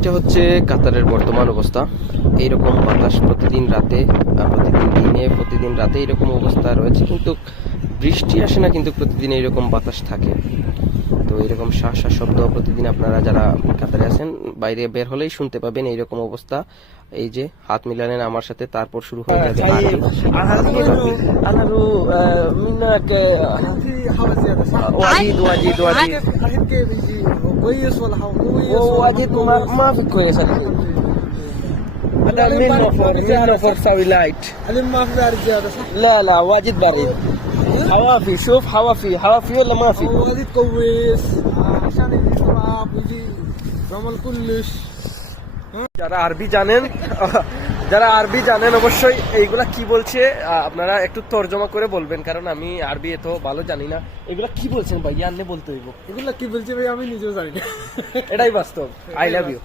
এটা হচ্ছে কাতারের বর্তমান অবস্থা। এইরকম বাতাস প্রতিদিন রাতে, প্রতিদিন দিনে, প্রতিদিন রাতে এরকম অবস্থা রয়েছে, কিন্তু বৃষ্টি আসে না, কিন্তু প্রতিদিন এইরকম বাতাস থাকে। তো এরকম শাঁ শাঁ শব্দ প্রতিদিন আপনারা যারা কাতারে আছেন বাইরে বের হলেই শুনতে পাবেন এইরকম অবস্থা। এই যে হাত মিলালেন আমার সাথে, তারপর শুরু হয়ে যাবে ওয়াজিদ ওয়াজিদ ওয়াজিদ حسيت كيف يجي كويس ولا كويس واجد ما في كويس هذا منه فور سوي لايت حليم ما في بارد زياده صح؟ لا واجد بريد حوافي شوف حوافي ولا ما في هو واجد كويس عشان يجي تراب ويجي رمل كلش যারা আরবি জানেন অবশ্যই এইগুলা কি বলছে আপনারা একটু তর্জমা করে বলবেন, কারণ আমি আরবি এত ভালো জানি না। এগুলা কি বলছেন ভাই, জানলে বলতে হইব। এগুলা কি বলছে ভাই আমি নিজেও জানি না। এটাই বাস্তব। I love you.